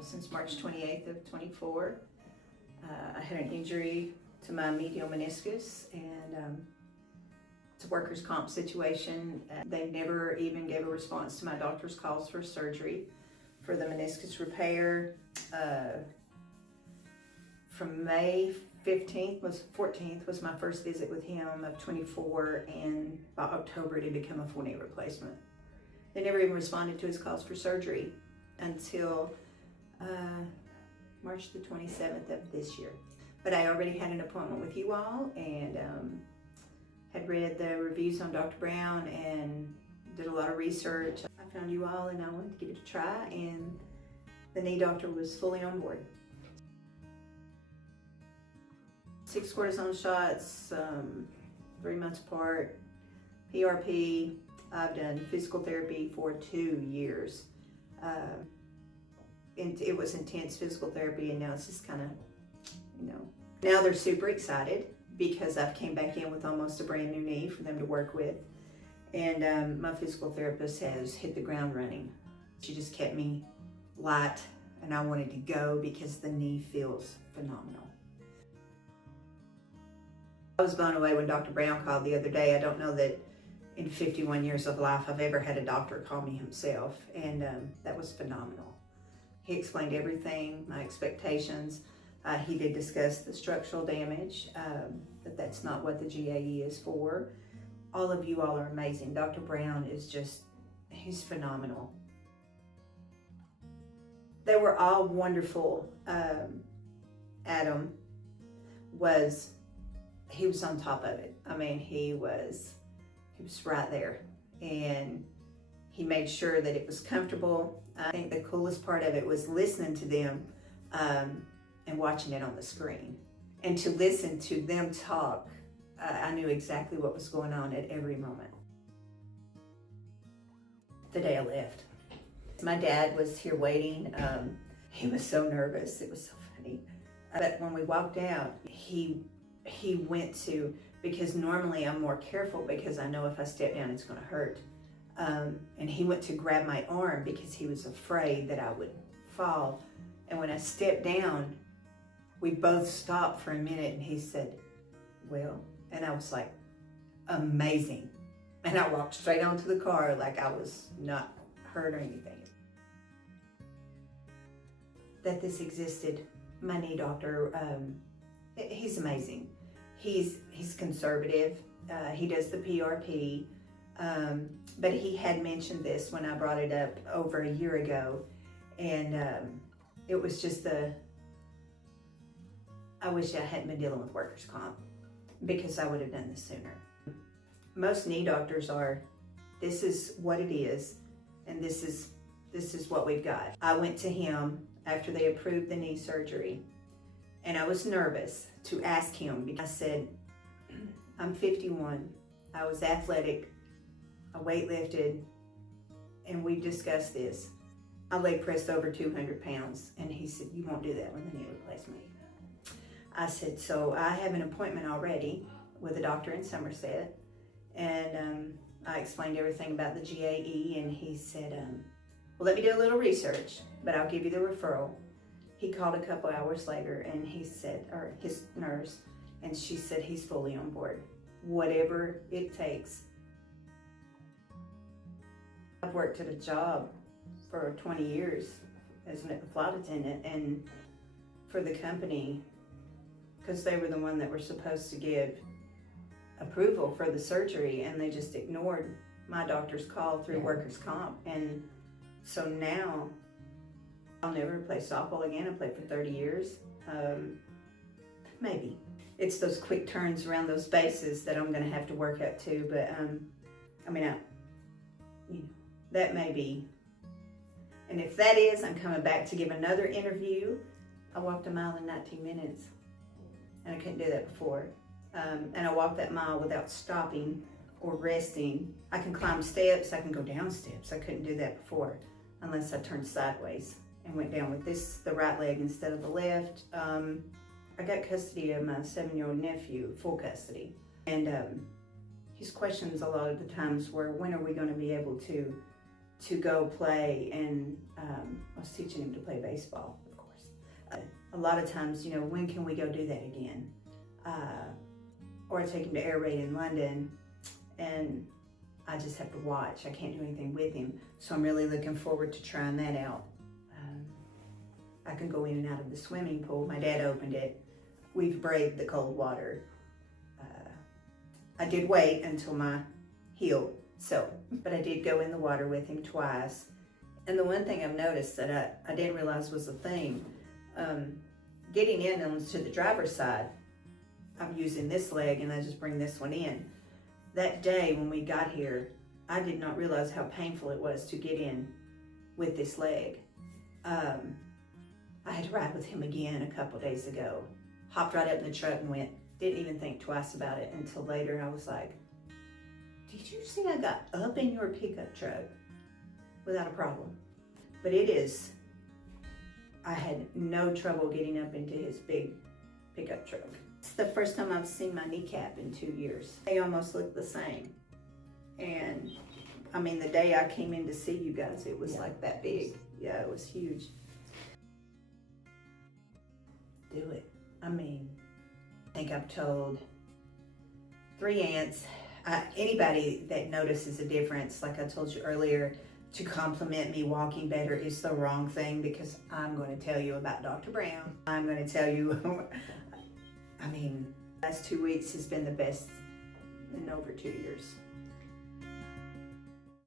since March 28th of 24. I had an injury to my medial meniscus, and it's a workers' comp situation. They never even gave a response to my doctor's calls for surgery for the meniscus repair. From May 14th was my first visit with him of 24, and by October it had become a full knee replacement. They never even responded to his calls for surgery until March the 27th of this year. But I already had an appointment with you all, and had read the reviews on Dr. Brown and did a lot of research. I found you all and I wanted to give it a try, and the knee doctor was fully on board. 6 cortisone shots, 3 months apart, PRP. I've done physical therapy for 2 years. And it was intense physical therapy, and now it's just kind of, Now they're super excited because I've came back in with almost a brand new knee for them to work with. And my physical therapist has hit the ground running. She just kept me light, and I wanted to go because the knee feels phenomenal. I was blown away when Dr. Brown called the other day. I don't know that in 51 years of life I've ever had a doctor call me himself, and that was phenomenal. He explained everything, my expectations. He did discuss the structural damage, but that's not what the GAE is for. All of you all are amazing. Dr. Brown is he's phenomenal. They were all wonderful. Adam he was on top of it. I mean, he was right there, and he made sure that it was comfortable. I think the coolest part of it was listening to them and watching it on the screen. And to listen to them talk, I knew exactly what was going on at every moment. The day I left, my dad was here waiting. He was so nervous. It was so funny. But when we walked out, he went to, because normally I'm more careful because I know if I step down it's going to hurt. And he went to grab my arm because he was afraid that I would fall. And when I stepped down, we both stopped for a minute, and he said, "Well," and I was like, "Amazing." And I walked straight onto the car like I was not hurt or anything. That this existed, my knee doctor, he's amazing. He's conservative. He does the PRP. But he had mentioned this when I brought it up over a year ago, and it was just I wish I hadn't been dealing with workers' comp, because I would have done this sooner. Most knee doctors are, this is what it is, and this is what we've got. I went to him after they approved the knee surgery, and I was nervous to ask him because I said, I'm 51, I was athletic, I weightlifted, and we discussed this. I leg pressed over 200 pounds, and he said, "You won't do that with a knee replacement." I said, "So I have an appointment already with a doctor in Somerset," and I explained everything about the GAE, and he said, "Well, let me do a little research, but I'll give you the referral." He called a couple hours later, and he said, or his nurse, and she said, "He's fully on board, whatever it takes." I've worked at a job for 20 years as a flight attendant, and for the company, because they were the one that were supposed to give approval for the surgery, and they just ignored my doctor's call through workers' comp. And so now I'll never play softball again. I played for 30 years. Maybe it's those quick turns around those bases that I'm going to have to work up to, but I mean, that may be. And if that is, I'm coming back to give another interview. I walked a mile in 19 minutes, and I couldn't do that before. And I walked that mile without stopping or resting. I can climb steps, I can go down steps. I couldn't do that before unless I turned sideways and went down with the right leg instead of the left. I got custody of my 7-year-old nephew, full custody. And his questions a lot of the times were, when are we going to be able to to go play, and I was teaching him to play baseball, of course. A lot of times, you know, when can we go do that again? Or I take him to air raid in London, and I just have to watch. I can't do anything with him. So I'm really looking forward to trying that out. I can go in and out of the swimming pool. My dad opened it. We've braved the cold water. I did wait until my heel, but I did go in the water with him twice. And the one thing I've noticed that I didn't realize was a thing, getting in onto the driver's side, I'm using this leg and I just bring this one in. That day when we got here, I did not realize how painful it was to get in with this leg. I had to ride with him again a couple days ago. Hopped right up in the truck and went. Didn't even think twice about it until later. I was like, did you see I got up in your pickup truck without a problem? But it is, I had no trouble getting up into his big pickup truck. It's the first time I've seen my kneecap in 2 years. They almost look the same. And I mean, the day I came in to see you guys, it was like that big. Yeah, it was huge. Do it. I mean, I think I've told 3 aunts. Anybody that notices a difference, like I told you earlier, to compliment me walking better is the wrong thing, because I'm going to tell you about Dr. Brown. I'm going to tell you, I mean, last 2 weeks has been the best in over 2 years.